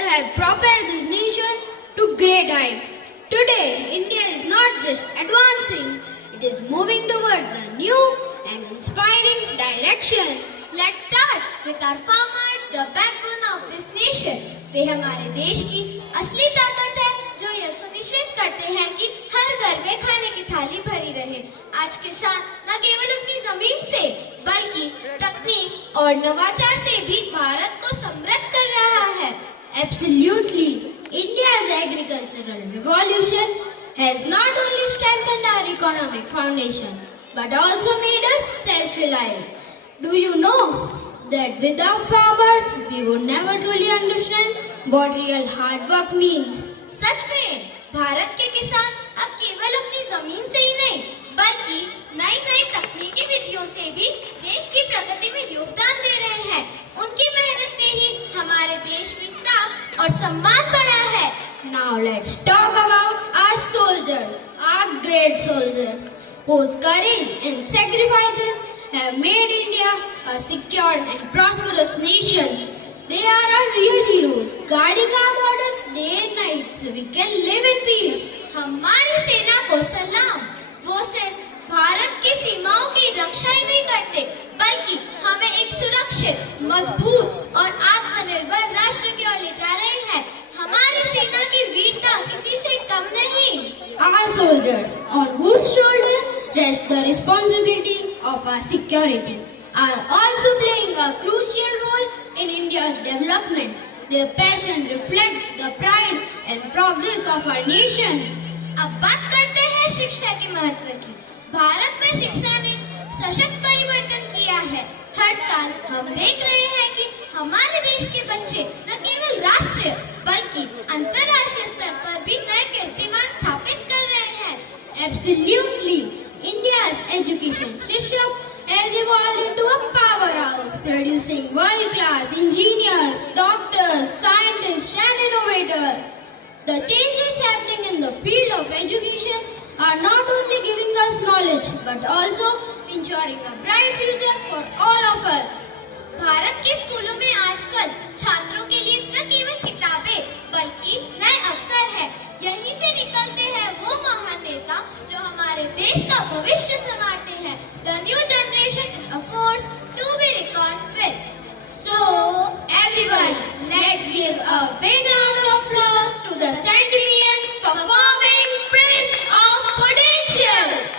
together have propelled this nation to great height. Today, India is not just advancing, it is moving towards a new and inspiring direction. Let's start with our farmers, the backbone of this nation. वे हमारे देश की असली ताकत है जो यह सुनिश्चित करते हैं कि हर घर में खाने की थाली भरी रहे। आज किसान न केवल अपनी जमीन से बल्कि तकनीक और नवाचार से भी भारत को समृद्ध कर रहा है। Absolutely. India's agricultural revolution has not only strengthened our economic foundation but also made us self-reliant. Do you know that without farmers we would never truly understand what real hard work means? सच में भारत के किसान अब केवल अपनी जमीन से ही नहीं बल्कि नई नई तकनीकी विधियों से भी देश की प्रगति में योगदान दे रहे हैं। उनकी मेहनत से ही हमारे देश की साख और सम्मान बढ़ा है। Now let's talk about our soldiers, our great soldiers, whose courage and sacrifices have made India a secure and prosperous nation. They are our real heroes, guarding our borders day and night so we can live in peace. हमारी सेना को सलाम। वो सिर्फ भारत की सीमाओं की रक्षा ही नहीं करते बल्कि हमें एक सुरक्षित, मजबूत और आत्मनिर्भर राष्ट्र की ओर ले जा रहे हैं। हमारी सेना की वीरता किसी से कम नहीं। Our soldiers, on whose shoulders rests the responsibility of our security, are also playing a crucial role in India's development. Their passion reflects the pride and progress of our nation. अब बात करते हैं शिक्षा के महत्व की। भारत में शिक्षा ने सशक्त परिवर्तन किया है। हर साल हम देख रहे हैं कि हमारे देश के बच्चे न केवल राष्ट्रीय बल्कि अंतर्राष्ट्रीय स्तर पर भी नए कीर्तिमान स्थापित कर रहे हैं। Absolutely. India's education system has evolved into a powerhouse, producing world-class engineers, doctors, scientists, and innovators. The changes happening in the field of education are not only giving us knowledge but also ensuring a bright future for